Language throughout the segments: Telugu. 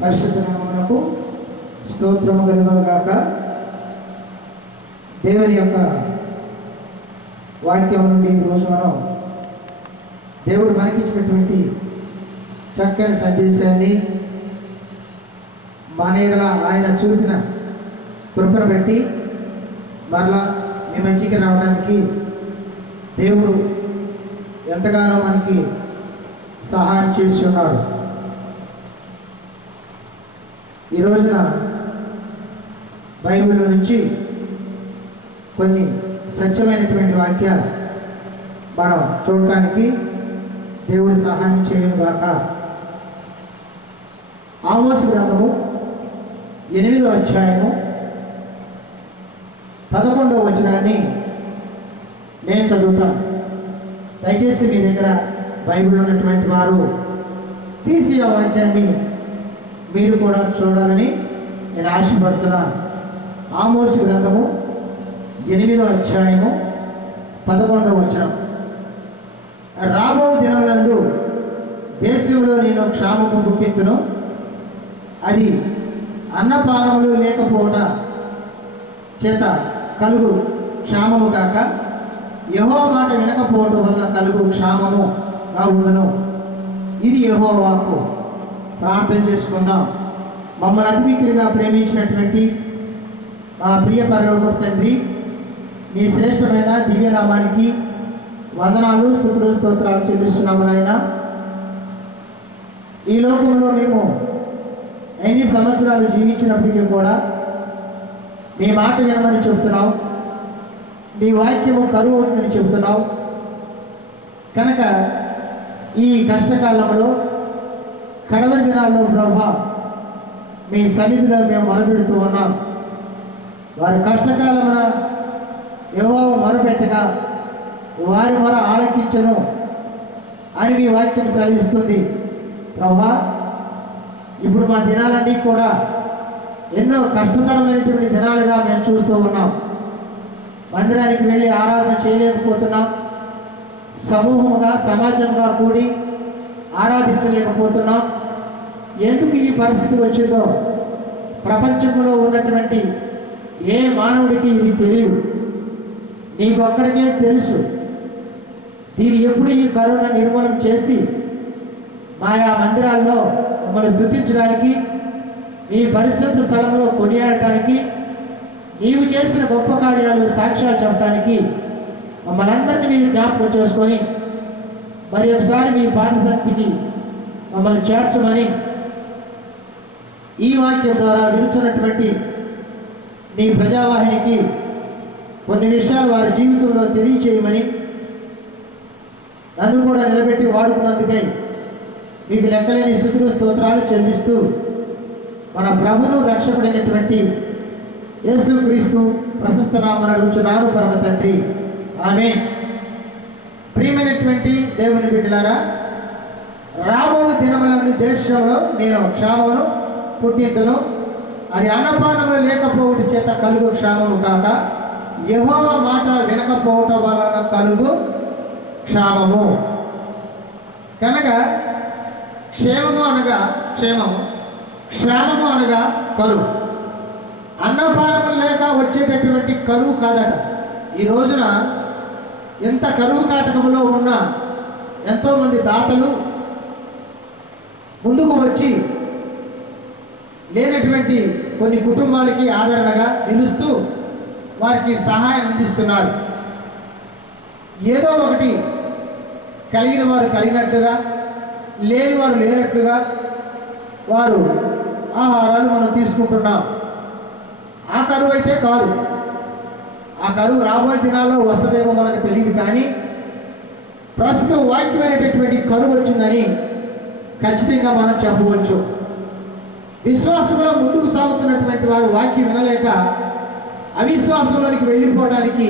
పరిశుద్ధ నామమునకు స్తోత్రము కలుగును గాక. దేవుని యొక్క వాక్యం నుండి ఈరోజు మనం దేవుడు మనకిచ్చినటువంటి చక్కని సందేశాన్ని మన ఎడల ఆయన చూపిన కృపను బట్టి మరలా మీ మంచికి రావడానికి దేవుడు ఎంతగానో మనకి సహాయం చేసి ఉన్నాడు. ఈ రోజున బైబిల్లో నుంచి కొన్ని సత్యమైనటువంటి వాక్యాలు మనం చూడటానికి దేవుడు సహాయం చేయను గాక. ఆమోసు గ్రంథము 8వ అధ్యాయము 11వ వచనాన్ని నేను చదువుతాను. దయచేసి మీ దగ్గర బైబిల్ ఉన్నటువంటి వారు తీసి ఆ వాక్యాన్ని మీరు కూడా చూడాలని నేను ఆశపడుతున్నాను. ఆమోసు గ్రంథము 8వ అధ్యాయము 11వ వచనం. రాబో దినములందు దేశంలో నేను క్షామము పుట్టింతును, అది అన్నపానములు లేకపోవట చేత కలుగు క్షామము కాక యెహోవా మాట వినకపోవటం వల్ల కలుగు క్షామముగా ఉండును. ఇది యెహోవా వాక్కు. ప్రార్థన చేసుకుందాం. మమ్మల్ని అతిమిక్కిలిగా ప్రేమించినటువంటి మా ప్రియ పరలోకపు తండ్రి, నీ శ్రేష్టమైన దివ్యనామానికి వందనాలు, స్తుతులు, స్తోత్రాలు చెల్లిస్తున్నాము నాయన. ఈ లోకంలో మేము ఎన్ని సంవత్సరాలు జీవించినప్పటికీ కూడా మీ మాట వినమని చెబుతున్నావు, నీ వాక్యము కరువు అవుతుందని చెబుతున్నావు. కనుక ఈ కష్టకాలంలో కడవరి దినాల్లో ప్రభువా మీ సన్నిధిలో మేము మొరపెడుతూ ఉన్నాం. వారి కష్టకాలమున యెహోవా మొరపెట్టగా వారి మొర ఆలకించను అని మీ వాక్యం సెలవిస్తుంది. ప్రభువా, ఇప్పుడు మా దినాలన్నీ కూడా ఎన్నో కష్టతరమైనటువంటి దినాలుగా మేము చూస్తూ ఉన్నాం. మందిరానికి వెళ్ళి ఆరాధన చేయలేకపోతున్నాం, సమూహముగా సమాజంగా కూడి ఆరాధించలేకపోతున్నాం. ఎందుకు ఈ పరిస్థితి వచ్చిందో ప్రపంచంలో ఉన్నటువంటి ఏ మానవుడికి ఇది తెలియదు, నీకు ఒక్కడికే తెలుసు. దీన్ని ఎప్పుడు ఈ కరోనా నిర్మూలన చేసి ఆయా మందిరాల్లో మమ్మల్ని స్తుతించడానికి, మీ పరిశుద్ధ స్థలంలో కొనియాడటానికి, నీవు చేసిన గొప్ప కార్యాలు సాక్ష్యాలు చెప్పడానికి మమ్మల్ని అందరినీ మీరు జ్ఞాపకం చేసుకొని మరి ఒకసారి మీ పాద సన్నిధికి మమ్మల్ని చేర్చమని ఈ వాక్యం ద్వారా విలుచున్నటువంటి నీ ప్రజావాహినికి కొన్ని విషయాలు వారి జీవితంలో తెలియచేయమని, నన్ను కూడా నిలబెట్టి వాడుకున్నందుకై మీకు లెక్కలేని స్తుతులు, స్తోత్రాలు చెల్లిస్తూ మన ప్రభును రక్షకుడైనటువంటి యేసుక్రీస్తు ప్రశస్త నామమున అడుగుచున్నాను పరమ తండ్రి, ఆమేన్. ప్రియమైనటువంటి దేవుని బిడ్డలారా, రాబో దినములందు దేశంలో నేను క్షామమును పుట్టింతును, అది అన్నపానములు లేకపోవట చేత కలుగు క్షామము కాక యెహోవా మాట వినకపోవటం వలన కలుగు క్షామము. కనుక క్షేమము అనగా క్షేమము, క్షామము అనగా కరువు. అన్నపానములు లేక వచ్చేటటువంటి కరువు కాదట. ఈ రోజున ఎంత కరువు కాటకములో ఉన్న ఎంతోమంది దాతలు ముందుకు వచ్చి లేనటువంటి కొన్ని కుటుంబాలకి ఆదరణగా నిలుస్తూ వారికి సహాయం అందిస్తున్నారు. ఏదో ఒకటి కలిగిన వారు కలిగినట్లుగా, లేని వారు లేనట్లుగా వారు ఆహారాలు మనం తీసుకుంటున్నాం. ఆ కరువు అయితే కాదు. ఆ కరువు రాబోయే దినాల్లో వస్తుందేమో మనకు తెలియదు, కానీ ప్రస్తుతం వాక్యమైనటువంటి కరువు వచ్చిందని ఖచ్చితంగా మనం చెప్పవచ్చు. విశ్వాసంలో ముందుకు సాగుతున్నటువంటి వారు వాక్యం వినలేక అవిశ్వాసంలోనికి వెళ్ళిపోవడానికి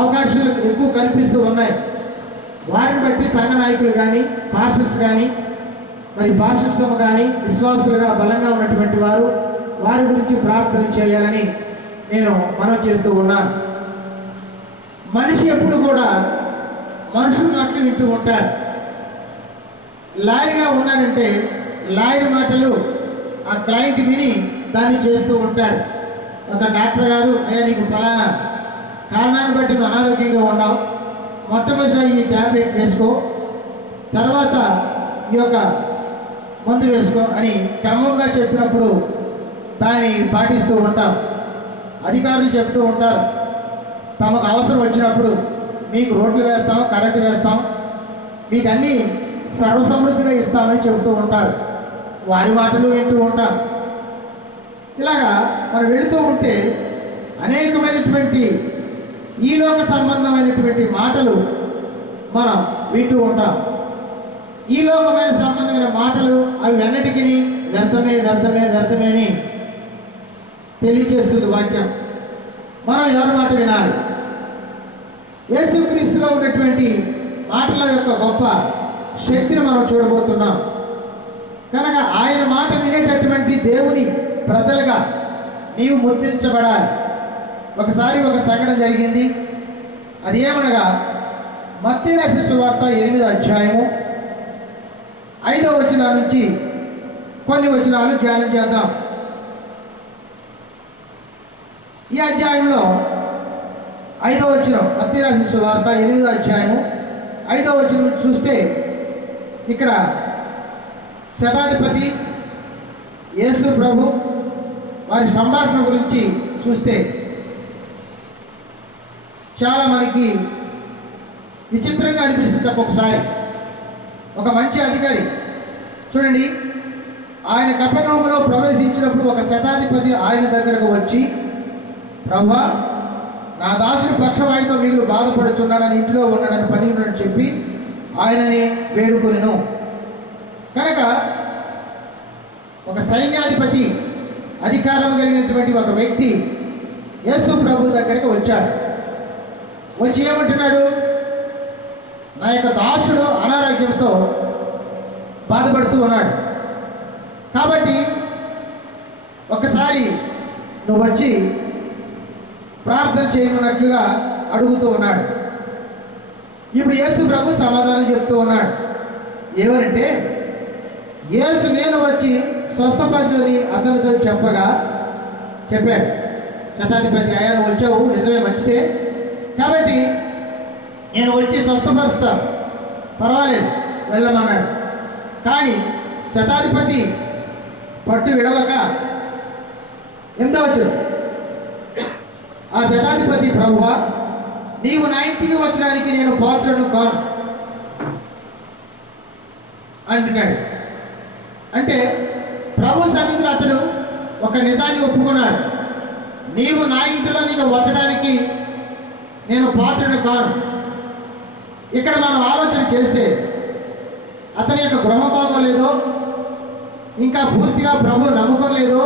అవకాశాలు ఎక్కువ కనిపిస్తూ ఉన్నాయి. వారిని బట్టి సంఘ నాయకులు కానీ, పాస్టర్స్ కానీ, మరి పాస్టర్సం కానీ విశ్వాసులుగా బలంగా ఉన్నటువంటి వారు వారి గురించి ప్రార్థన చేయాలని నేను మనం చేస్తూ ఉన్నాను. మనిషి ఎప్పుడు కూడా మనుషుల మాటలు వింటూ ఉంటాడు. లాయగా ఉన్నాడంటే లాయర్ మాటలు ఆ క్లయింట్ విని దాన్ని చేస్తూ ఉంటాడు. ఒక డాక్టర్ గారు, అయ్యా నీకు ఫలానా కారణాన్ని బట్టి నువ్వు అనారోగ్యంగా ఉన్నావు, మొట్టమొదటిగా ఈ ట్యాబ్లెట్ వేసుకో, తర్వాత ఈ యొక్క మందు వేసుకో అని క్రమంగా చెప్పినప్పుడు దాన్ని పాటిస్తూ ఉంటాం. అధికారులు చెప్తూ ఉంటారు, తమకు అవసరం వచ్చినప్పుడు మీకు రోడ్లు వేస్తాం, కరెంటు వేస్తాం, మీకు అన్నీ సర్వసమృద్ధిగా ఇస్తామని చెబుతూ ఉంటారు. వారి మాటలు వింటూ ఉంటాం. ఇలాగా మనం వెళుతూ ఉంటే అనేకమైనటువంటి ఈలోక సంబంధమైనటువంటి మాటలు మనం వింటూ ఉంటాం. ఈ లోకమైన సంబంధమైన మాటలు అవి అన్నిటికీ వ్యర్థమే వ్యర్థమే వ్యర్థమే అని తెలియజేస్తుంది వాక్యం. మనం ఎవరి మాట వినాలి? యేసుక్రీస్తులో ఉన్నటువంటి మాటల యొక్క గొప్ప శక్తిని మనం చూడబోతున్నాం. కనుక ఆయన మాట వినేటటువంటి దేవుని ప్రజలుగా నీవు ముద్రించబడాలి. ఒకసారి ఒక సంఘటన జరిగింది. అది ఏమనగా మత్తయి రాసిన సువార్త 8వ అధ్యాయము 5వ వచనం నుంచి కొన్ని వచనాలు ధ్యానం చేద్దాం. ఈ అధ్యాయంలో 5వ వచనం, మత్తయి రాసిన సువార్త 8వ అధ్యాయము 5వ వచనం చూస్తే ఇక్కడ శతాధిపతి యేసు ప్రభు వారి సంభాషణ గురించి చూస్తే చాలా మనకి విచిత్రంగా అనిపిస్తుంది. ఒక్కొక్కసారి ఒక మంచి అధికారి చూడండి, ఆయన కపెర్నహూములో ప్రవేశించినప్పుడు ఒక శతాధిపతి ఆయన దగ్గరకు వచ్చి, ప్రభువా, నా దాసుడు పక్షవాయుతో మిగులు బాధపడుచున్నాడని, ఇంటిలో ఉన్నాడని, పని ఉన్నాడని చెప్పి ఆయనని వేడుకొనెను. కనుక ఒక సైన్యాధిపతి అధికారం కలిగినటువంటి ఒక వ్యక్తి యేసు ప్రభు దగ్గరికి వచ్చాడు. వచ్చి ఏమంటున్నాడు? నా యొక్క దాసుడు అనారోగ్యంతో బాధపడుతూ ఉన్నాడు, కాబట్టి ఒకసారి నువ్వు వచ్చి ప్రార్థన చేయనున్నట్లుగా అడుగుతూ ఉన్నాడు. ఇప్పుడు యేసు ప్రభు సమాధానం చెప్తూ ఉన్నాడు. ఏమనంటే, యేసు నేను వచ్చి స్వస్థపరచని అతనితో చెప్పాడు. శతాధిపతి, అయ్యా నువ్వు వచ్చావు, నిజమే, మంచిదే, కాబట్టి నేను వచ్చి స్వస్థపరుస్తాను, పర్వాలేదు, వెళ్ళమన్నాడు. కానీ శతాధిపతి పట్టు విడవక 8వ వచనం, ఆ శతాధిపతి, ప్రభువా, నీవు నా ఇంటికి వచ్చడానికి నేను పాత్రను కాను అంటున్నాడు. అంటే ప్రభు సన్నిధిలో అతడు ఒక నిజాన్ని ఒప్పుకున్నాడు. నీవు నా ఇంటిలో నీకు వచ్చడానికి నేను పాత్రను కాను. ఇక్కడ మనం ఆలోచన చేస్తే అతని యొక్క గృహం బాగోలేదో, ఇంకా పూర్తిగా ప్రభు నమ్మకం లేదో,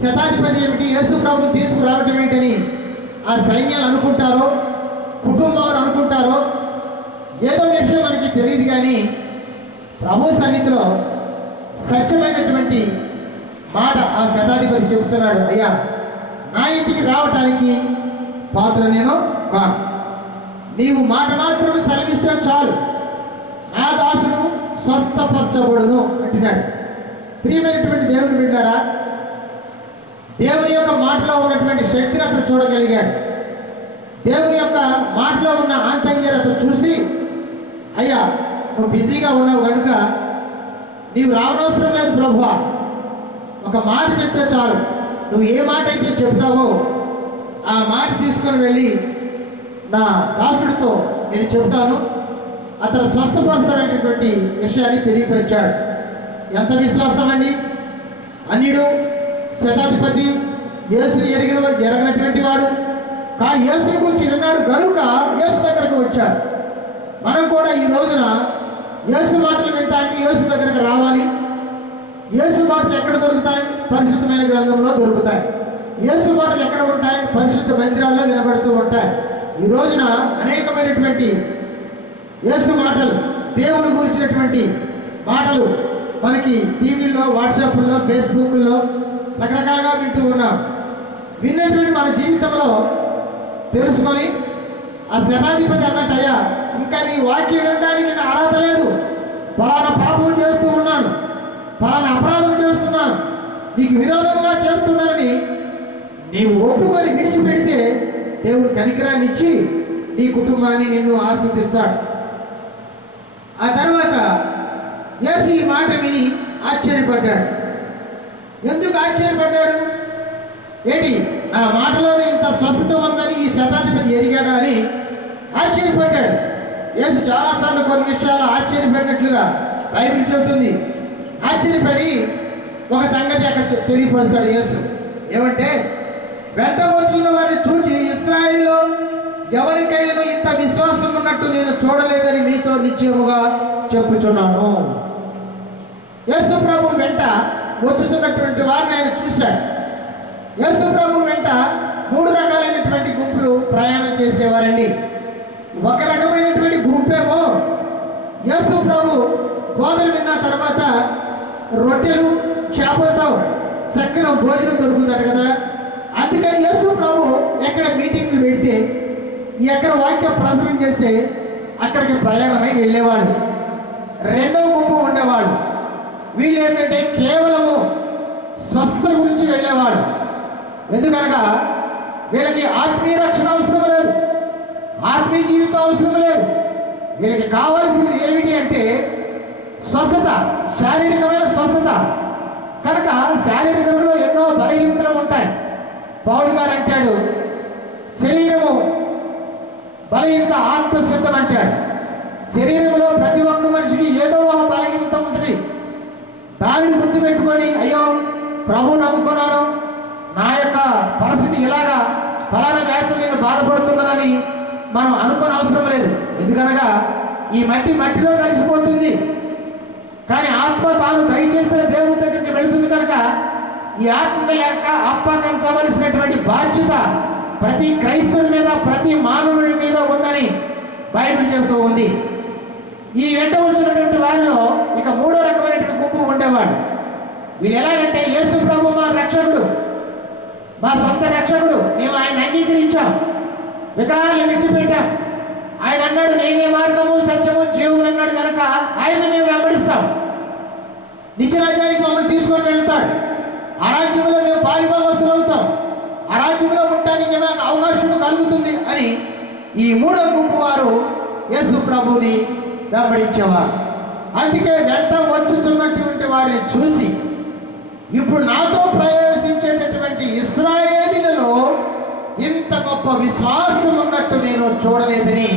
శతాధిపతి ఏమిటి యేసు ప్రభు తీసుకురావటం ఏంటని ఆ సైన్యాలు అనుకుంటారో, కుటుంబాలు అనుకుంటారో, ఏదో విషయం మనకి తెలియదు. కానీ ప్రభు సన్నిధిలో సత్యమైనటువంటి మాట ఆ శతాధిపతి చెబుతున్నాడు, అయ్యా నా ఇంటికి రావటానికి పాత్ర నేను కాను, నీవు మాట మాత్రమే సెలవిస్తే చాలు, నా దాసుడు స్వస్థపరచబడును అంటున్నాడు. ప్రియమైనటువంటి దేవుని బిడ్డలారా, దేవుని యొక్క మాటలో ఉన్నటువంటి శక్తిని అతను చూడగలిగాడు. దేవుని యొక్క మాటలో ఉన్న ఆంతర్యతను చూసి, అయ్యా నువ్వు బిజీగా ఉన్నావు కనుక నీవు రావనవసరం లేదు ప్రభువా, ఒక మాట చెప్తే చాలు, నువ్వు ఏ మాట అయితే చెప్తావో ఆ మాట తీసుకొని వెళ్ళి నా దాసుడితో నేను చెప్తాను, అతను స్వస్థపరుస్తాడనేటువంటి విషయాన్ని తెలియపరిచాడు. ఎంత విశ్వాసం అండి! అన్యుడు శతాధిపతి యేసుని ఎరగనటువంటి వాడు, కానీ యేసుని గురించి విన్నాడు కనుక యేసు దగ్గరకు వచ్చాడు. మనం కూడా ఈ రోజున యేసు మాటలు వినటానికి యేసు దగ్గరకు రావాలి. యేసు మాటలు ఎక్కడ దొరుకుతాయి? పరిశుద్ధమైన గ్రంథంలో దొరుకుతాయి. యేసు మాటలు ఎక్కడ ఉంటాయి? పరిశుద్ధ మందిరాల్లో వినబడుతూ ఉంటాయి. ఈ రోజున అనేకమైనటువంటి యేసు మాటలు, దేవుని గురించినటువంటి మాటలు మనకి టీవీల్లో, వాట్సాప్లో, ఫేస్బుక్లో రకరకాలుగా వింటూ ఉన్నాం. విన్నటువంటి మన జీవితంలో తెలుసుకొని ఆ శతాధిపతి అన్నట్టు, అయ్యా ఇంకా నీ వాక్యం వినడానికి నా అర్హత లేదు, పలానా పాపం చేస్తూ ఉన్నాను, ఫలానా అపరాధం చేస్తున్నాను, నీకు విరోధంగా చేస్తున్నానని నీవు ఒప్పుకొని విడిచిపెడితే దేవుడు కనికరాన్ని ఇచ్చి నీ కుటుంబాన్ని నిన్ను ఆశీర్వదిస్తాడు. ఆ తర్వాత యేసు ఈ మాట విని ఆశ్చర్యపడ్డాడు. ఎందుకు ఆశ్చర్యపడ్డాడు? ఏంటి, నా మాటలోనే ఇంత స్వస్థత ఉందని ఈ శతాధిపతి ఎరిగాడా అని ఆశ్చర్యపడ్డాడు. యేసు చాలాసార్లు కొన్ని విషయాలు ఆశ్చర్యపడినట్లుగా బైబిల్ చెబుతుంది. ఆశ్చర్యపడి ఒక సంగతి అక్కడ తెలియపరుస్తాడు యేసు. ఏమంటే, వెంట వచ్చిన వారిని చూచి ఇశ్రాయేలులో ఎవరికైనా ఇంత విశ్వాసం ఉన్నట్టు నేను చూడలేదని మీతో నిశ్చయముగా చెప్పుచున్నాను. యేసు ప్రభు వెంట వచ్చుతున్నటువంటి వారిని ఆయన చూశాడు. యేసు ప్రభు వెంట 3 రకాలైనటువంటి గుంపులు ప్రయాణం చేసేవారండి. ఒక రకమైనటువంటి గుంపేమో యేసు ప్రభు బోధలు విన్న తర్వాత రొట్టెలు చేపలతో చక్కన భోజనం దొరుకుతుందట కదా. అందుకని యేసు ప్రభు ఎక్కడ మీటింగ్లు పెడితే, ఎక్కడ వాక్య ప్రసరం చేస్తే అక్కడికి ప్రయాణమై వెళ్ళేవాళ్ళు. రెండవ గుంపు ఉండేవాళ్ళు. వీళ్ళు ఏంటంటే కేవలము స్వస్థ గురించి వెళ్ళేవాడు. ఎందుకనగా వీళ్ళకి ఆత్మీయ రక్షణ అవసరం లేదు, ఆత్మీయ జీవితం అవసరం లేదు. వీళ్ళకి కావాల్సింది ఏమిటి అంటే స్వస్థత, శారీరకమైన స్వస్థత. కనుక శారీరకంలో ఎన్నో బలహీనతలు ఉంటాయి. పౌలు గారు అంటాడు, శరీరము బలహీనత ఆత్మసిద్ధం అంటాడు. శరీరంలో ప్రతి ఒక్క మనిషికి ఏదో ఒక బలహీనత ఉంటుంది. దానిని గుర్తుపెట్టుకొని అయ్యో ప్రభు నమ్ముకున్నాను, నా యొక్క పరిస్థితి ఇలాగా ఫలానా వ్యాధితో నేను బాధపడుతున్నానని మనం అనుకోని అవసరం లేదు. ఎందుకనగా ఈ మట్టిలో కలిసిపోతుంది. కానీ ఆత్మ తాను దయచేసిన దేవుని దగ్గరికి వెళుతుంది. కనుక ఈ ఆత్మ యొక్క అప్పగించవలసినటువంటి బాధ్యత ప్రతి క్రైస్తవుడి మీద, ప్రతి మానవుడి మీద ఉందని బైబిల్ చెబుతూ ఉంది. ఈ వెంట వచ్చినటువంటి వారిలో ఇక 3వ రకమైనటువంటి గుంపు ఉండేవాడు. వీళ్ళు ఎలాగంటే, యేసు ప్రభు మా రక్షకుడు, మా సొంత రక్షకుడు, మేము ఆయన అంగీకరించాం, విగ్రహాలను విడిచిపెట్టాం. ఆయన అన్నాడు నేనే మార్గము సత్యము జీవము అన్నాడు కనుక ఆయన మేము వెంబడిస్తాం. నిత్యరాజ్యానికి మమ్మల్ని తీసుకొని వెళ్తాడు. ఆ రాజ్యంలో మేము పాలిభాగస్తులు అవుతాం. ఆ రాజ్యంలో ఉండటానికి మాకు అవకాశం కలుగుతుంది అని ఈ 3వ గుంపు వారు యేసు ప్రభుని వెంబడించేవారు. అందుకే వెంట వచ్చుతున్నటువంటి వారిని చూసి ఇప్పుడు నాతో ప్రవేశించేటటువంటి ఇశ్రాయేలీలలో ఇంత గొప్ప విశ్వాసం ఉన్నట్టు నేను చూడలేదని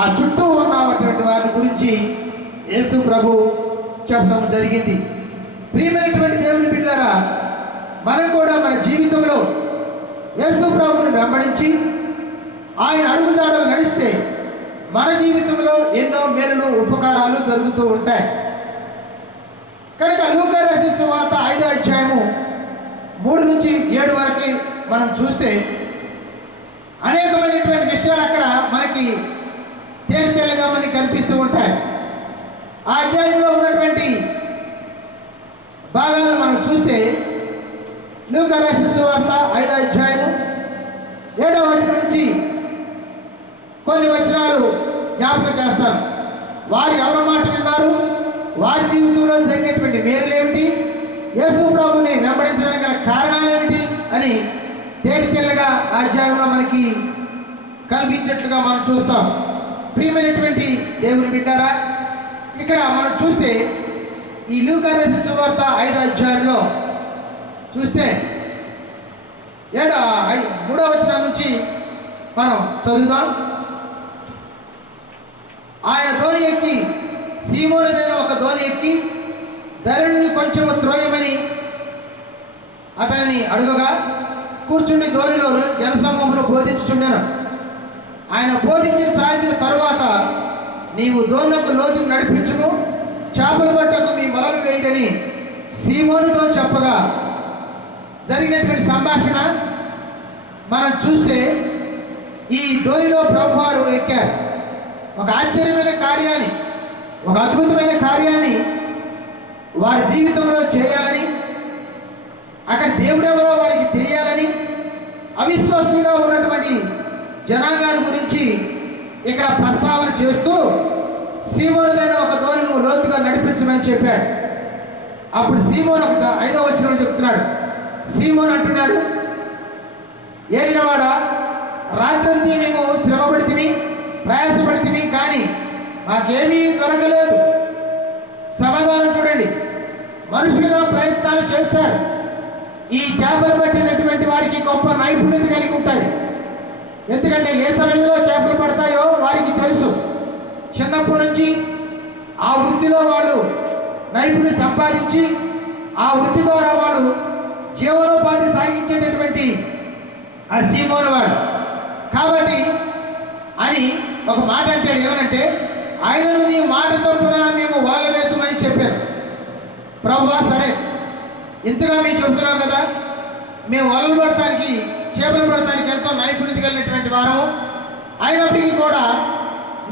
ఆ చుట్టూ ఉన్నటువంటి వారి గురించి యేసు ప్రభు చెప్పడం జరిగింది. ప్రియమైనటువంటి దేవుని బిడ్డలారా, మనం కూడా మన జీవితంలో యేసు ప్రభువుని వెంబడించి ఆయన అడుగుజాడలు నడిస్తే మన జీవితంలో ఎన్నో మేలులు ఉపకారాలు జరుగుతూ ఉంటాయి. కనుక లూకా రాసిన సువార్త 5వ అధ్యాయము 3 నుంచి 7 వరకు మనం చూస్తే అనేకమైనటువంటి విషయాలు అక్కడ మనకి తేలితెల్లగా మనకి కనిపిస్తూ ఉంటాయి. ఆ అధ్యాయంలో ఉన్నటువంటి భాగాలను మనం చూస్తే లూకా రాసిన సువార్త 5వ అధ్యాయము 7వ వచనం నుంచి కొన్ని వచనాలు జ్ఞాపకం చేస్తాను. వారు ఎవరి మాట విన్నారు, వారి జీవితంలో జరిగినటువంటి మేలులేమిటి, యేసు ప్రభుని వెంబడించడానికి గల కారణాలు ఏమిటి అని తేలితెల్లగా ఆ అధ్యాయంలో మనకి కల్పించినట్లుగా మనం చూస్తాం. ప్రియమైనటువంటి దేవుని బిడ్డారా, ఇక్కడ మనం చూస్తే ఈ లూకా రాసిన సువార్త 5వ అధ్యాయంలో చూస్తే 3వ వచనం నుంచి మనం చదువుదాం. ఆయన ధోని ఎక్కి, సీమోనుదైన ఒక ధోని ఎక్కి ధరణిని కొంచెము త్రోయమని అతనిని అడుగగా కూర్చుండి ధోనిలో జనసమూహమును బోధించుచుండెను. ఆయన బోధించిన సాయించిన తరువాత నీవు ధోనులకు లోతుకు నడిపించుము, చేపలు పట్టకు మీ వలలు వేయడని సీమోనుతో చెప్పగా జరిగినటువంటి సంభాషణ మనం చూస్తే ఈ ధోనిలో ప్రభువారు ఎక్కారు. ఒక ఆశ్చర్యమైన కార్యాన్ని, ఒక అద్భుతమైన కార్యాన్ని వారి జీవితంలో చేయాలని, అక్కడ దేవుడెవరో వారికి తెలియాలని, అవిశ్వాసులుగా ఉన్నటువంటి జనాంగాల గురించి ఇక్కడ ప్రస్తావన చేస్తూ సీమోనుదైన ఒక ధోని నువ్వు లోతుగా నడిపించమని చెప్పాడు. అప్పుడు సీమోన్ 5వ వచనంలో చెప్తున్నాడు. సీమోన్ అంటున్నాడు, ఏలినవాడా, రాత్రంతా మేము శ్రమపడితిమి, ప్రయాసపడితిమి, కానీ మాకేమీ దొరకలేదు. సమాధానం చూడండి. మనుషులుగా ప్రయత్నాలు చేస్తారు. ఈ చేపలు పట్టినటువంటి వారికి గొప్ప నైపుణ్యత కలిగి ఉంటుంది. ఎందుకంటే ఏ సమయంలో చేపలు పడతాయో వారికి తెలుసు. చిన్నప్పటి నుంచి ఆ వృత్తిలో వాళ్ళు నైపుణ్యం సంపాదించి ఆ వృత్తి ద్వారా వాడు జీవనోపాధి సాగించేటటువంటి ఆ సీమోను వాడు. కాబట్టి అని ఒక మాట అంటాడు, ఏమనంటే, ఆయనను నీ మాట చొప్పున మేము వాళ్ళ వేద్దామని చెప్పాను. ప్రభువా, సరే, ఇంతగా మేము చెబుతున్నాం కదా, మేము వలలు పడటానికి, చేపలు పడటానికి ఎంతో నైపుణ్యత కలిగినటువంటి వారు అయినప్పటికీ కూడా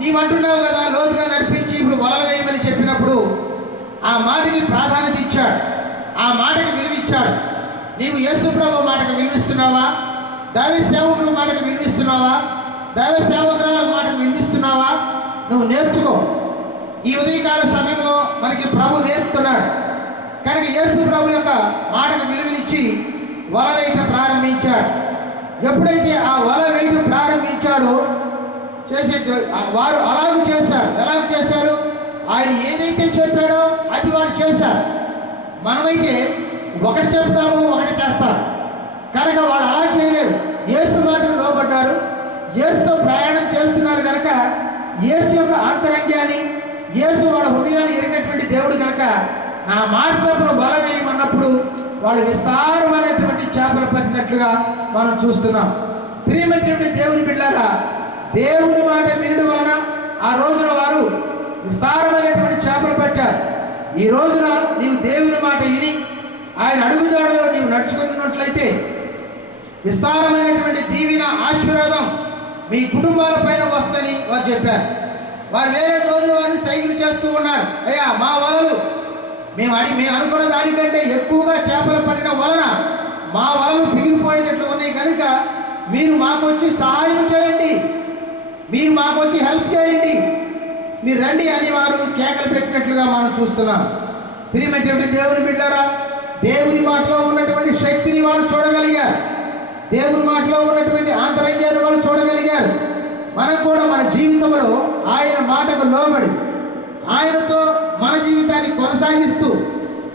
నీవంటున్నావు కదా, లోతుగా నడిపించి ఇప్పుడు వలలు వేయమని చెప్పినప్పుడు ఆ మాటకి ప్రాధాన్యత ఇచ్చాడు, ఆ మాటకి విలువిచ్చాడు. నీవు యేసు ప్రభు మాటకు విలువిస్తున్నావా? దైవ సేవకుడు మాటకు విలువిస్తున్నావా? దైవ సేవకురాల మాటకు విలువిస్తున్నావా? నువ్వు నేర్చుకో. ఈ ఉదయకాల సమయంలో మనకి ప్రభు నేర్పుతున్నాడు కనుక యేసు ప్రభు యొక్క మాటకు విలువనిచ్చి వల వేయటం ప్రారంభించాడు. ఎప్పుడైతే ఆ వల వేయటం ప్రారంభించాడో వారు అలాగూ చేశారు. ఎలాగ చేశారు? ఆయన ఏదైతే చెప్పాడో అది వారు చేశారు. మనమైతే ఒకటి చెప్తాము, ఒకటి చేస్తాం. కనుక వాళ్ళు అలా చేయలేదు. యేసు మాటకు లోబడ్డారు, యేసుతో ప్రయాణం చేస్తున్నారు. కనుక యేసు యొక్క ఆంతరంగాన్ని, యేసు వాళ్ళ హృదయాన్ని ఎరిగినటువంటి దేవుడు కనుక నా మాట చేపలు బల వేయమన్నప్పుడు వాళ్ళు విస్తారమైనటువంటి చేపలు పట్టినట్లుగా మనం చూస్తున్నాం. ప్రియమైనటువంటి దేవుని బిడ్డలారా, దేవుని మాట వినడం వలన ఆ రోజున వారు విస్తారమైనటువంటి చేపలు పట్టారు. ఈ రోజున నీవు దేవుని మాట విని ఆయన అడుగుజాడలో నీవు నడుచుకున్నట్లయితే విస్తారమైనటువంటి దీవెన, ఆశీర్వాదం మీ కుటుంబాల పైన వస్తని వారు చెప్పారు. వారు వేరే దోళ్ళు వారిని సైకిల్ చేస్తూ ఉన్నారు. అయ్యా, మా వలలు మేము అనుకున్న దానికంటే ఎక్కువగా చేపలు పట్టడం వలన మా వలలు పిగిలిపోయేటట్లు ఉన్నాయి కనుక మీరు మాకు వచ్చి సహాయం చేయండి, మీరు మాకు వచ్చి హెల్ప్ చేయండి, మీరు రండి అని వారు కేకలు పెట్టినట్లుగా మనం చూస్తున్నాం. ప్రియమైనటువంటి దేవుని బిడ్డారా, దేవుని మాటలో ఉన్నటువంటి శక్తిని వారు చూడగలిగారు. దేవుని మాటలో ఉన్నటువంటి ఆంతరంగాన్ని వారు చూడగలిగారు. మనం కూడా మన జీవితంలో ఆయన మాటకు లోబడి ఆయనతో మన జీవితాన్ని కొనసాగిస్తూ,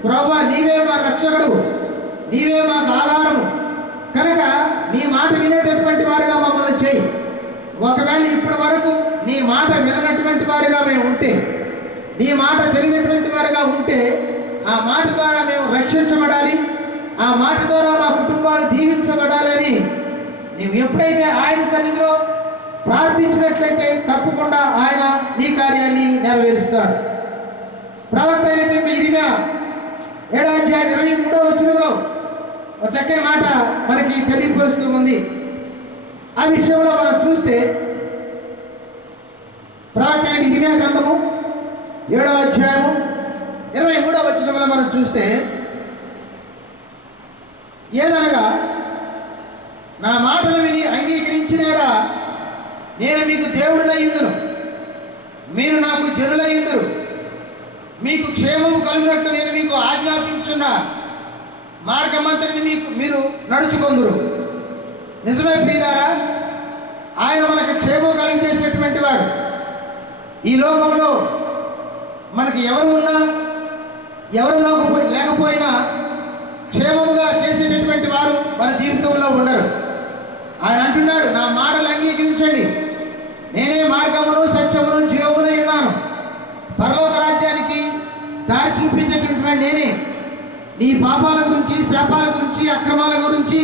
ప్రభువా, నీవే మా రక్షకుడు, నీవే మాకు ఆధారము కనుక నీ మాట వినేటటువంటి వారుగా మమ్మల్ని చేయి. ఒకవేళ ఇప్పటి వరకు నీ మాట విననటువంటి వారుగా మేము ఉంటే, నీ మాట తెలియనటువంటి వారుగా ఉంటే, ఆ మాట ద్వారా మేము రక్షించబడాలి, ఆ మాట ద్వారా మా కుటుంబాలు దీవించబడాలని నీవు ఎప్పుడైతే ఆయన సన్నిధిలో ప్రార్థించినట్లయితే తప్పకుండా ఆయన నీ కార్యాన్ని నెరవేరుస్తాడు. ప్రవక్త అయినటువంటి ఇర్మియా 7వ అధ్యాయం 23వ వచనంలో ఒక చక్కని మాట మనకి తెలియపరుస్తూ ఉంది. ఆ విషయంలో మనం చూస్తే ప్రవక్త అయిన ఇర్మియా గ్రంథము 7వ అధ్యాయము 23వ వచనంలో మనం చూస్తే, ఏదనగా నా మాటలు విని అంగీకరించినాడా నేను మీకు దేవుడినయ్యుందును, మీరు నాకు జనులయ్యుందురు, మీకు క్షేమము కలిగినట్లు నేను మీకు ఆజ్ఞాపించున్న మార్గమంతటిని మీరు నడుచుకొందురు. నిజమే ప్రియులారా, ఆయన మనకు క్షేమం కలిగించేసినటువంటి వాడు. ఈ లోకంలో మనకి ఎవరు ఉన్నా ఎవరు లేకపోయినా క్షేమముగా చేసేటటువంటి వారు మన జీవితంలో ఉండరు. ఆయన అంటున్నాడు, నా మాటలు అంగీకరించండి, నేనే మార్గమును సత్యమును జీవమును ఉన్నాను, పరలోక రాజ్యానికి దారి చూపించేటటువంటి నేనే. నీ పాపాల గురించి, శాపాల గురించి, అక్రమాల గురించి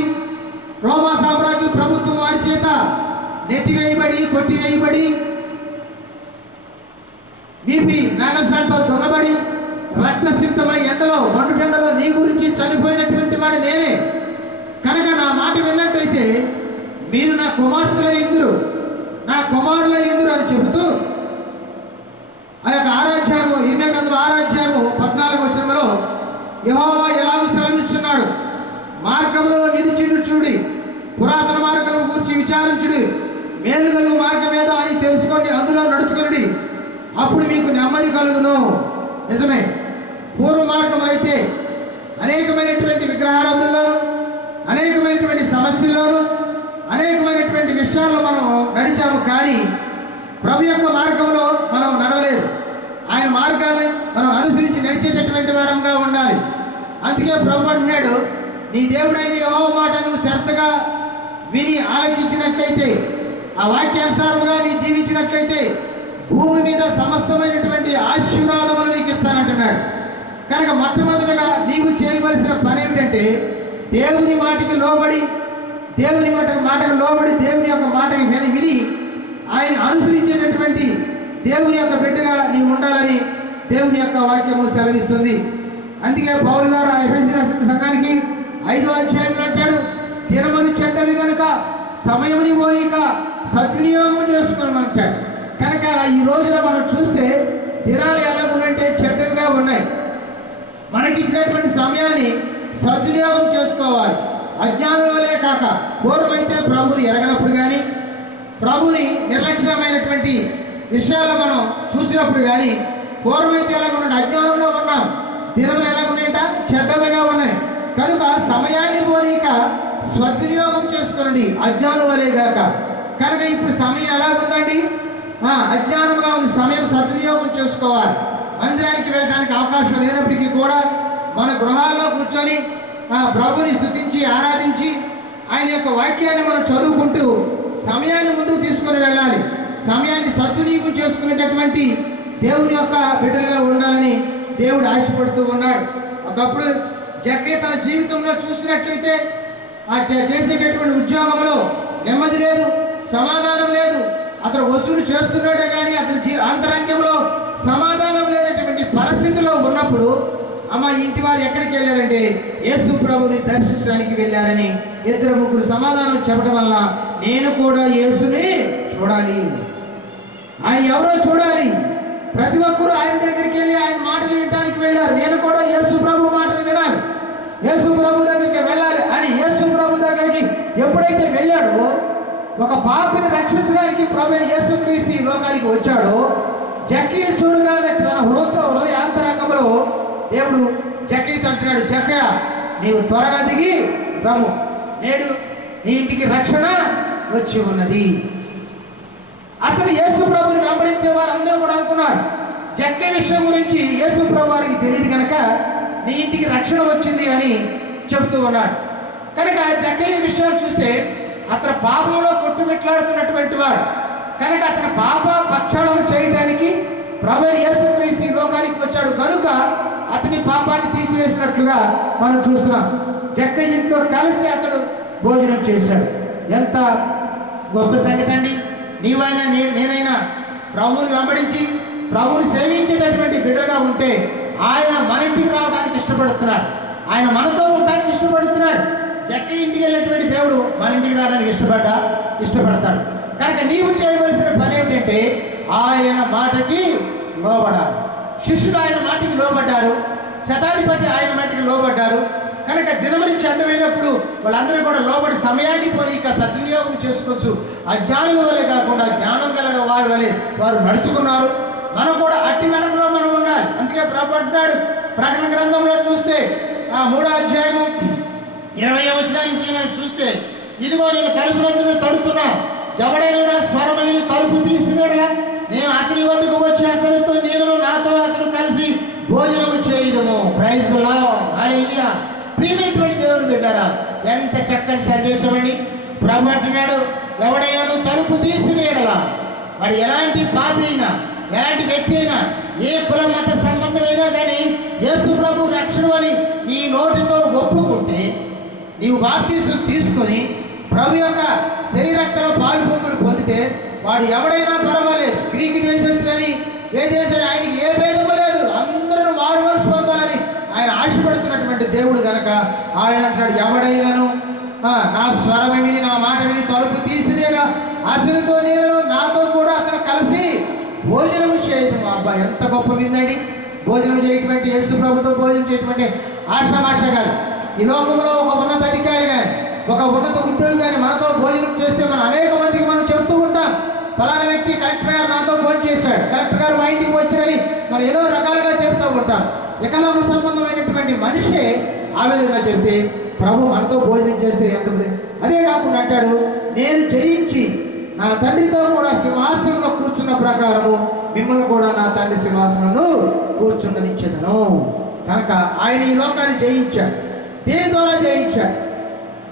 రోమా సామ్రాజ్య ప్రభుత్వం వారి చేత నెట్టివేయబడి, కొట్టివేయబడి, బీపీ నాగల్సాలతో దున్నబడి, రక్తసిక్తమై ఎండలో మండుటెండలో నీ గురించి చనిపోయినటువంటి వాడు నేనే. కనుక నా మాట విన్నట్లయితే మీరు నా కుమార్తెల ఇందురు, నా కుమారుల ఇందురు అని చెబుతూ ఆ యొక్క 6వ అధ్యాయము 6వ అధ్యాయము 14వ వచనంలో యెహోవా ఎలాగూ సెలవిస్తున్నాడు, మార్గంలో నిలిచినచుడి, పురాతన మార్గం గురించి విచారించుడి, మేలు కలుగు మార్గం ఏదో అని తెలుసుకోండి, అందులో నడుచుకోండి, అప్పుడు మీకు నెమ్మది కలుగును. నిజమే, పూర్వ మార్గములైతే అనేకమైనటువంటి విగ్రహారాధనలోను, అనేకమైనటువంటి సమస్యల్లోనూ, అనేకమైనటువంటి విషయాల్లో మనం నడిచాము. కానీ ప్రభు యొక్క మార్గంలో మనం నడవలేదు. ఆయన మార్గాన్ని మనం అనుసరించి నడిచేటటువంటి వారంగా ఉండాలి. అందుకే ప్రభు అంటున్నాడు, నీ దేవుడైన యెహోవా మాట నువ్వు శ్రద్ధగా విని ఆలకించినట్లయితే, ఆ వాక్యానుసారముగా నీ జీవించినట్లయితే భూమి మీద సమస్తమైనటువంటి ఆశీర్వాదములు నీకు ఇస్తానంటున్నాడు. కనుక మొట్టమొదటిగా నీవు చేయవలసిన పని ఏమిటంటే, దేవుని మాటకి లోబడి, దేవుని మాటకు లోబడి, దేవుని యొక్క మాటకి విని ఆయన అనుసరించేటటువంటి దేవుని యొక్క బిడ్డగా నీవు ఉండాలని దేవుని యొక్క వాక్యము సెలవిస్తుంది. అందుకే పౌలు గారు ఆ ఎఫెసీ రాసిన సంఘానికి 5వ అధ్యాయంలో అంటాడు, దినములు చెడ్డవి కనుక సమయముని పోయిక సద్వినియోగం చేసుకోమంటాడు. కనుక ఈ రోజున మనం చూస్తే దినాలు ఎలాగుంటే చెడ్డవిగా ఉన్నాయి. మనకిచ్చినటువంటి సమయాన్ని సద్వినియోగం చేసుకోవాలి. అజ్ఞానం వలే కాక, పూర్వమైతే ప్రభుని ఎరగనప్పుడు కానీ, ప్రభుని నిర్లక్ష్యమైనటువంటి విషయాలు మనం చూసినప్పుడు కానీ, పూర్వమైతే ఎలాగున్నాడు, అజ్ఞానంలో ఉన్నాం. దినములు ఎలాగున్నాయట, చెడ్డవిగా ఉన్నాయి. కనుక సమయాన్ని పోనీక సద్వినియోగం చేసుకోండి, అజ్ఞానం వలే గాక. కనుక ఇప్పుడు సమయం ఎలాగుందండి, అజ్ఞానంగా ఉంది. సమయం సద్వినియోగం చేసుకోవాలి. మందిరానికి వెళ్ళడానికి అవకాశం లేనప్పటికీ కూడా మన గృహాల్లో కూర్చొని ప్రభుని స్తుతించి ఆరాధించి ఆయన యొక్క వాక్యాన్ని మనం చదువుకుంటూ సమయాన్ని ముందుకు తీసుకొని వెళ్ళాలి. సమయాన్ని సద్వినియోగం చేసుకునేటటువంటి దేవుని యొక్క బిడ్డలుగా ఉండాలని దేవుడు ఆశపడుతూ ఉన్నాడు. ఒకప్పుడు జక్కయ్య తన జీవితంలో చూసినట్లయితే చేసేటటువంటి ఉద్యోగంలో నెమ్మది లేదు, సమాధానం లేదు. అతను వసూలు చేస్తున్నాడే కానీ అతని అంతరంగంలో సమాధానం లేనటువంటి పరిస్థితిలో ఉన్నప్పుడు, అమ్మ ఇంటి వారు ఎక్కడికి వెళ్ళారంటే యేసు ప్రభుని దర్శించడానికి వెళ్ళారని 2-3 సమాధానం చెప్పడం వల్ల, నేను కూడా యేసుని చూడాలి, ఆయన ఎవరో చూడాలి. ప్రతి ఒక్కరూ ఆయన దగ్గరికి వెళ్ళి ఆయన మాటలు వినడానికి వెళ్ళారు. నేను కూడా యేసు ప్రభు మాటలు వినాలి, యేసు ప్రభు దగ్గరికి వెళ్ళాలి అని యేసు ప్రభు దగ్గరికి ఎప్పుడైతే వెళ్ళాడో, ఒక పాపిని రక్షించడానికి ప్రభు యేసుక్రీస్తు ఈ లోకానికి వచ్చాడో, జక్కయ్య చూడగానే తన హృదయాంతరంగంలో దేవుడు జక్కయ్యతో అంటున్నాడు, జక్కయ్య నీవు త్వరగా దిగి రమ్ము, నేడు నీ ఇంటికి రక్షణ వచ్చి ఉన్నది. అతను యేసు ప్రభుని వెంబడించే వారు అందరూ కూడా అనుకున్నారు, జక్కయ్య విషయం గురించి యేసు ప్రభు వారికి తెలియదు కనుక నీ ఇంటికి రక్షణ వచ్చింది అని చెబుతూ ఉన్నాడు. కనుక జక్కయ్య విషయాలు చూస్తే అతను పాపంలో కొట్టుమిట్లాడుతున్నటువంటి వాడు కనుక అతని పాప పక్షాలను చేయడానికి ప్రభు యేసుక్రీస్తు లోకానికి వచ్చాడు కనుక అతని పాపాన్ని తీసివేసినట్లుగా మనం చూస్తున్నాం. జక్కయ్య ఇంట్లో కలిసి అతడు భోజనం చేశాడు. ఎంత గొప్ప సంగతి అండి. నీవైనా నేనైనా ప్రభువుని వెంబడించి ప్రభువుని సేవించేటటువంటి బిడ్డగా ఉంటే ఆయన మన ఇంటికి రావడానికి ఇష్టపడుతున్నాడు, ఆయన మనతో ఉండడానికి ఇష్టపడుతున్నాడు. జక్కయ్య ఇంటికి వెళ్ళినటువంటి దేవుడు మన ఇంటికి రావడానికి ఇష్టపడతాడు. కనుక నీవు చేయవలసిన పని ఏమిటంటే ఆయన మాటకి లోబడాలి. శిష్యులు ఆయన మాటకి లోబడ్డారు, శతాధిపతి ఆయన మాటకి లోబడ్డారు. కనుక దినమని చెడ్డమైనప్పుడు వాళ్ళందరూ కూడా లోబడి సమయాన్ని పోనీక సద్వినియోగం చేసుకోవచ్చు. అజ్ఞానుల వలె కాకుండా జ్ఞానం గల వారి వలె వారు నడుచుకున్నారు. మనం కూడా అట్టి నడకలో మనం ఉండాలి. అందుకే ప్రభు అంటున్నాడు ప్రకటన గ్రంథంలో చూస్తే 3వ అధ్యాయము 20వ వచనాన్ని మనం చూస్తే, ఇదిగో నేను తలుపునందును తడుతున్నా, ఎవడైనా స్వరం విని తలుపు తీసినట్లా నేను అతని వద్దకు వచ్చి అతనితో నేను నాతో అతను కలిసి భోజనము చేయుదుము. ప్రైజ్ ది లార్డ్, హల్లెలూయా. ప్రియమైనటువంటి దేవుని బిడ్డారా, ఎంత చక్కని సందేశం అండి. ప్రభు అంటున్నాడు, ఎవడైనా తలుపు తీసిన ఎడలా, వాడు ఎలాంటి పాపి అయినా, ఎలాంటి వ్యక్తి అయినా, ఏ కుల మత సంబంధమైనా కానీ యేసు ప్రభు రక్షణ అని నీ నోటితో ఒప్పుకుంటే, నీవు బాప్తీసం తీసుకొని ప్రభు యొక్క శరీరక్తలో పాలు పొందులు పొందితే వాడు ఎవడైనా పర్వాలేదు. గ్రీకు దేశస్తులని ఏ దేశం ఆయనకి ఏ భేదము లేదు, అందరూ మారు మనసు పొందాలని ఆయన ఆశపడుతున్నటువంటి దేవుడు కనుక ఆయన అంటాడు, ఎవడైనాను నా స్వరం విని నా మాట విని తలుపు తీసినేలా అతనితో నేను నాతో కూడా అతను కలిసి భోజనము చేయదు. మా అబ్బాయి ఎంత గొప్ప విందండి. భోజనం చేయటువంటి యేసు ప్రభుతో భోజనం చేయటువంటి ఆషామాష కాదు. ఈ లోకంలో ఒక ఉన్నత అధికారి కానీ ఒక ఉన్నత ఉద్యోగి కానీ మనతో భోజనం చేస్తే మనం అనేక మందికి మనం చెప్తూ ఉంటాం, ఫలానా వ్యక్తి కలెక్టర్ గారు నాతో భోజనం చేశాడు, కలెక్టర్ గారు మా ఇంటికి వచ్చారని మనం ఏదో రకాలుగా చెప్తూ ఉంటాం. వికలాంగ సంబంధమైనటువంటి మనిషే ఆ విధంగా చెప్తే ప్రభు మనతో భోజనం చేస్తే ఎందుకు? అదే కాకుండా అంటాడు, నేను జయించి నా తండ్రితో కూడా సింహాసనంలో కూర్చున్న ప్రకారము మిమ్మల్ని కూడా నా తండ్రి సింహాసనంలో కూర్చుండనిచ్చేదను. కనుక ఆయన ఈ లోకాన్ని జయించాడు. దేని ద్వారా జయించాడు?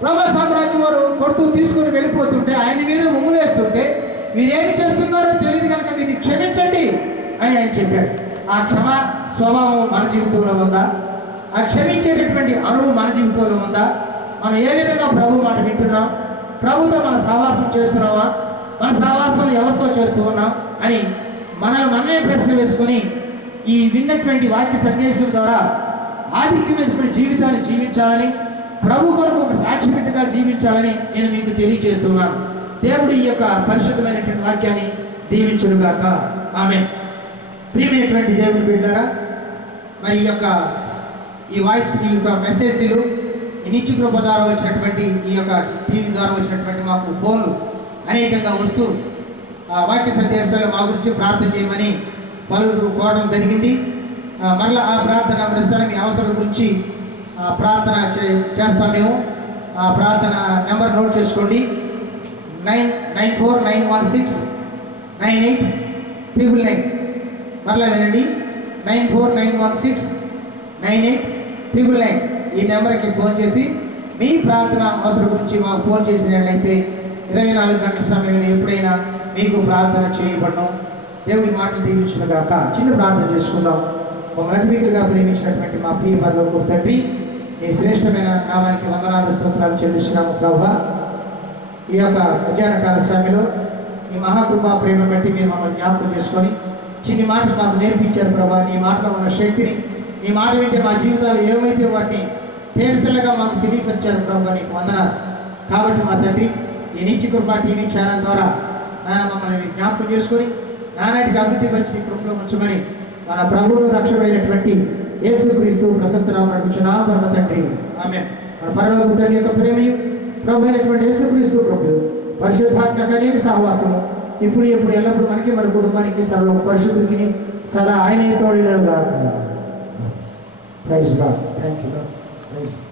రోమ సామ్రాజ్యం వారు కొడుతూ తీసుకుని వెళ్ళిపోతుంటే, ఆయన మీద ఉమ్ము వేస్తుంటే, మీరేమి చేస్తున్నారో తెలియదు కనుక వీరిని క్షమించండి అని ఆయన చెప్పాడు. ఆ క్షమా స్వభావం మన జీవితంలో ఉందా? ఆ క్షమించేటటువంటి అనుభవం మన జీవితంలో ఉందా? మనం ఏ విధంగా ప్రభు మాట వింటున్నాం? ప్రభుతో మన సహవాసం చేస్తున్నావా? మన సహవాసం ఎవరితో చేస్తూ ఉన్నాం అని మనమే ప్రశ్న వేసుకొని ఈ విన్నటువంటి వాక్య సందేశం ద్వారా ఆధిక్యమైనటువంటి జీవితాన్ని జీవించాలని, ప్రభు కొరకు ఒక సాక్షిపెట్టుగా జీవించాలని నేను మీకు తెలియజేస్తున్నాను. దేవుడు ఈ యొక్క పరిశుద్ధమైనటువంటి వాక్యాన్ని దీవించునుగాక. ఆమేన్. ప్రియమైనటువంటి దేవుని బిడ్డలారా, మరి ఈ యొక్క మెసేజ్లు ఈ నిత్య కృప ద్వారా వచ్చినటువంటి ఈ యొక్క టీవీ ద్వారా వచ్చినటువంటి మాకు ఫోన్లు అనేకంగా వస్తూ వాక్య సందేశాలు మా గురించి ప్రార్థన చేయమని పలువురు కోరడం జరిగింది. మరలా ఆ ప్రార్థన గమనిస్తాను. మీ అవసరం గురించి ప్రార్థన చేస్తాం మేము. ఆ ప్రార్థన నెంబర్ నోట్ చేసుకోండి. 949169899. మరలా వినండి, 949169899. ఈ నెంబర్కి ఫోన్ చేసి మీ ప్రార్థన అవసరం గురించి మాకు ఫోన్ చేసినట్లయితే 24 గంటల సమయంలో ఎప్పుడైనా మీకు ప్రార్థన చేయబడడం. దేవుడి మాటలు దీవించునుగాక. చిన్న ప్రార్థన చేసుకుందాం. మమ్మల్ని అతిమికలుగా ప్రేమించినటువంటి మా ప్రియ పరలోకపు తండ్రి, ఈ శ్రేష్టమైన నామానికి వందనాలు స్తోత్రాలు చెల్లిస్తున్నాము ప్రభువా. ఈ యొక్క మధ్యాహ్న కాల సమయంలో ఈ మహాకృపా ప్రేమ బట్టి మీరు మమ్మల్ని జ్ఞాపకం చేసుకొని చిన్ని మాటలు మాకు నేర్పించారు ప్రభా. నీ మాటలో ఉన్న శక్తిని, నీ మాట వింటే మా జీవితాలు ఏమైతే వాటిని తేలితెల్లగా మాకు తెలియపరిచారు ప్రభా. నీకు వందనాలు. కాబట్టి మా తండ్రి, ఈ నిత్య కృపా టీవీ ఛానల్ ద్వారా మమ్మల్ని జ్ఞాపకం చేసుకొని నానాటికి అభివృద్ధి పరిచి కృపలో ఉంచమని మన ప్రభువును రక్షకుడైనటువంటి యేసుక్రీస్తు ప్రశస్త నామమున అడుగుచున్నాము పరమ తండ్రి. ఆమేన్. మన పరలోకపు తండ్రి యొక్క ప్రేమయు, ప్రభు అయినటువంటి యేసుక్రీస్తు కృపయు, పరిశుద్ధాత్మ కన్యక సహవాసము ఇప్పుడు ఎల్లప్పుడు మనకి, మన కుటుంబానికి, సర్వ పరిశుద్ధునికి సదా ఆయనే తోడుగా. Praise God. Thank you. Praise.